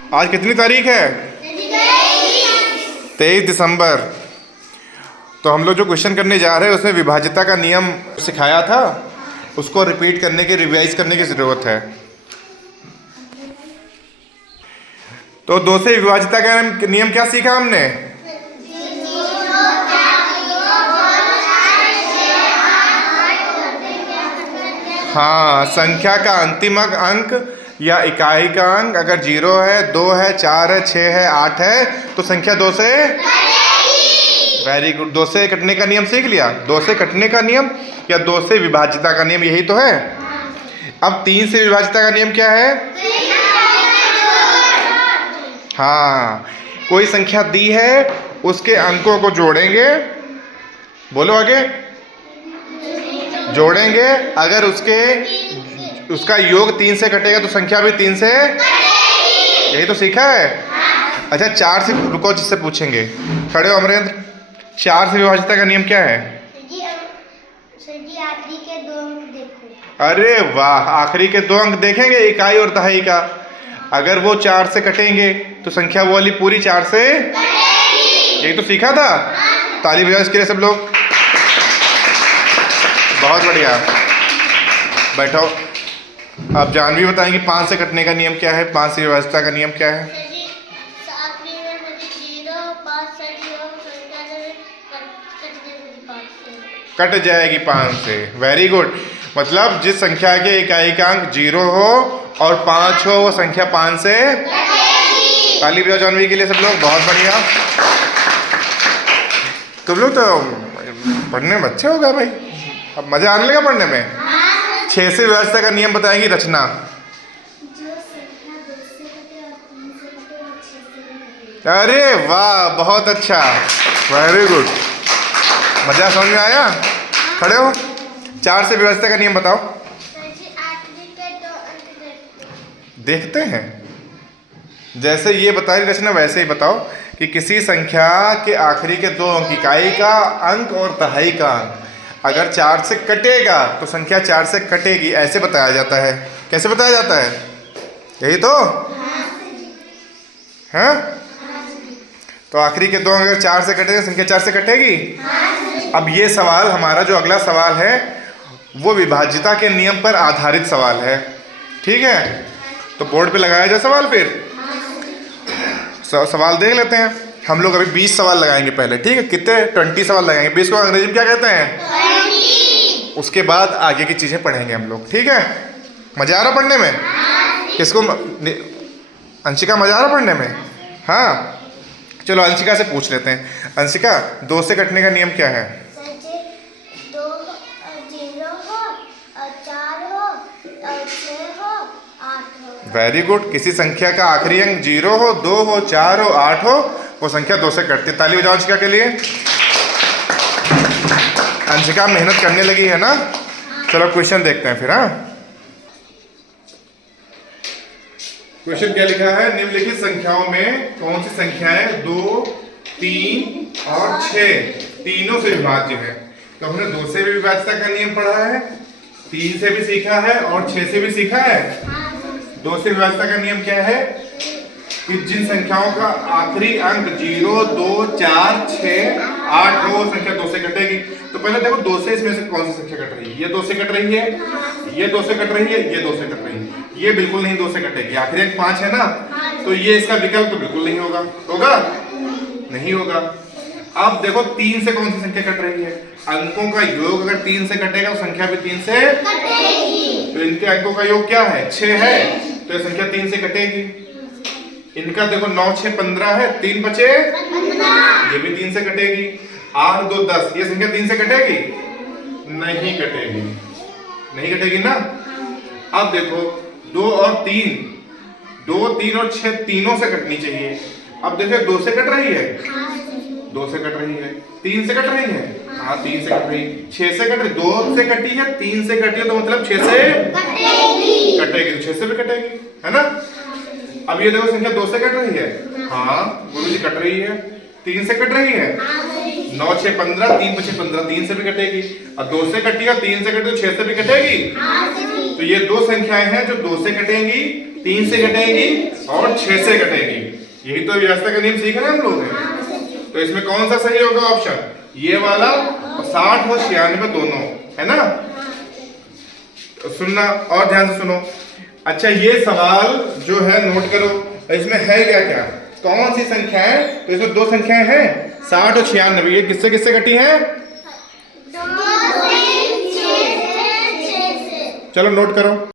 आज कितनी तारीख है? 23 दिसंबर। तो हम लोग जो क्वेश्चन करने जा रहे हैं उसमें विभाज्यता का नियम सिखाया था, उसको रिपीट करने की, रिवाइज करने की ज़रूरत है। तो दो से विभाज्यता का नियम क्या सीखा हमने? हाँ, संख्या का अंतिम अंक या इकाई का अंक अगर 0 है, 2 है, 4 है, 6 है, 8 है तो संख्या 2 से वेरी गुड। 2 से कटने का नियम सीख लिया। 2 से कटने का नियम या 2 से विभाज्यता का नियम, यही तो है। अब 3 से विभाज्यता का नियम क्या है? हाँ, कोई संख्या दी है, उसके अंकों को जोड़ेंगे। बोलो आगे। जोड़ेंगे, अगर उसका योग 3 से कटेगा तो संख्या भी 3 से, यही तो सीखा है। अच्छा, 4 से, रुको जिससे पूछेंगे। खड़े हो अमरेंद्र। 4 से विभाज्यता का नियम क्या है? सर जी आखिरी के 2 अंक देखो। अरे वाह, आखिरी के 2 अंक देखेंगे, इकाई और दहाई का। अगर वो 4 से कटेंगे तो संख्या वो वाली पूरी 4 से, यही तो सीखा था। ताली बजाओ इसके लिए सब लोग। बहुत बढ़िया, बैठो। अब जानवी बताएंगे 5 से कटने का नियम क्या है, 5 से विभाज्यता का नियम क्या है? कट जाएगी 5 से। Very good. मतलब जिस संख्या के इकाई का अंक 0 हो और 5 हो, वो संख्या 5 से। ताली बजाओ जानवी के लिए सब लोग। बहुत बढ़िया। तुम लोग तो पढ़ने में अच्छे हो गए भाई, अब मजा आने लगा पढ़ने में। 6 से विभाज्यता का नियम बताएंगी रचना। अरे वाह, बहुत अच्छा, वेरी गुड। मजा समझ में आया? खड़े हो। 4 से विभाज्यता का नियम बताओ। देखते हैं। जैसे ये बता रही रचना वैसे ही बताओ कि किसी संख्या के आखिरी के 2 अंक, इकाई का अंक और दहाई का अंक, अगर 4 से कटेगा तो संख्या 4 से कटेगी, ऐसे बताया जाता है। कैसे बताया जाता है? यही तो है। तो आखिरी के 2 अंक अगर 4 से कटेगा, संख्या 4 से कटेगी। अब ये सवाल, हमारा जो अगला सवाल है वो विभाज्यता के नियम पर आधारित सवाल है। ठीक है, तो बोर्ड पे लगाया जाए सवाल। फिर सवाल देख लेते हैं। हम लोग अभी 20 सवाल लगाएंगे पहले, ठीक है? कितने? 20 सवाल लगाएंगे। 20 को अंग्रेजी में क्या कहते हैं? उसके बाद आगे की चीज़ें पढ़ेंगे हम लोग, ठीक है? मज़ा आ रहा पढ़ने में? किसको? अंशिका, मज़ा आ रहा पढ़ने में? हाँ, चलो अंशिका से पूछ लेते हैं। अंशिका, 2 से कटने का नियम क्या है? 2 0 हो, 4 हो, 6 हो, 8 हो। Very good. किसी संख्या का आखिरी अंक 0 हो, 2 हो, 4 हो, 8 हो, वो संख्या 2 से कटती है। ताली बजाओ अंशिका के लिए। अंशिका मेहनत करने लगी है ना? चलो क्वेश्चन देखते हैं फिर। हाँ, क्वेश्चन क्या लिखा है? निम्नलिखित संख्याओं में कौन सी संख्याएं 2, 3 और 6 तीनों से विभाज्य है? तो हमने 2 से भी विभाज्यता का नियम पढ़ा है, 3 से भी सीखा है और 6 से भी सीखा है। 2 से विभाज्यता का नियम क्या है? कि जिन संख्याओं का आखिरी अंक 0, 2, 4, 6, 8 हो, संख्या 2 से कटेगी। तो पहले देखो 2 से इसमें से कौन सी संख्या कट रही है? ये 2 से कट रही है, ये 2 से कट रही है, ये 2 से कट रही है। ये बिल्कुल नहीं 2 से कटेगी। आखिरी अंक 5 है ना, तो ये इसका विकल्प तो बिल्कुल नहीं होगा। होगा? नहीं होगा। अब देखो 3 से कौन सी संख्या कट रही है? अंकों का योग अगर 3 से कटेगा तो संख्या भी 3 से कटेगी। तो इनके अंकों का योग क्या है? 6 है, तो ये संख्या 3 से कटेगी। इनका देखो 9, 6, 15 है, 3 बचे 15, ये भी 3 से कटेगी। 8, 2, 10, ये संख्या 3 से कटेगी? नहीं कटेगी। नहीं कटेगी ना? अब देखो 2 और 3, 2, 3 और 6 तीनों से कटनी चाहिए। अब देखो 2 से कट रही है, 2 से कट रही है, 3 से कट रही है, हाँ 3 से कट रही है, 6 से कट रही, 2 से कटी है, 3 से कटी है, तो मतलब 6 से कटेगी, तो 6 से भी कटेगी, है ना? अब ये देखो संख्या 2 से कट रही है, हाँ गुरु जी कट रही है। 3 से कट रही है, 9, 6, 15, 3 बचे 15, 3 से भी कटेगी। अब 2 से कटी है, 3 से कटी तो 6 से भी कटेगी। तो ये 2 संख्याएं हैं जो 2 से कटेंगी 3 से घटेगी और 6 से घटेगी। यही तो व्यवस्था का नियम सीख रहे हैं हम लोग। तो इसमें कौन सा सही होगा ऑप्शन? ये वाला। 60 और 96 दोनों, है ना? तो सुनना और ध्यान से सुनो। अच्छा, ये सवाल जो है नोट करो, इसमें है क्या क्या, कौन सी संख्या है? तो इसमें दो संख्याएं हैं, 60 और 96। ये किससे किससे घटी है? 2 से 6 से। चलो नोट करो।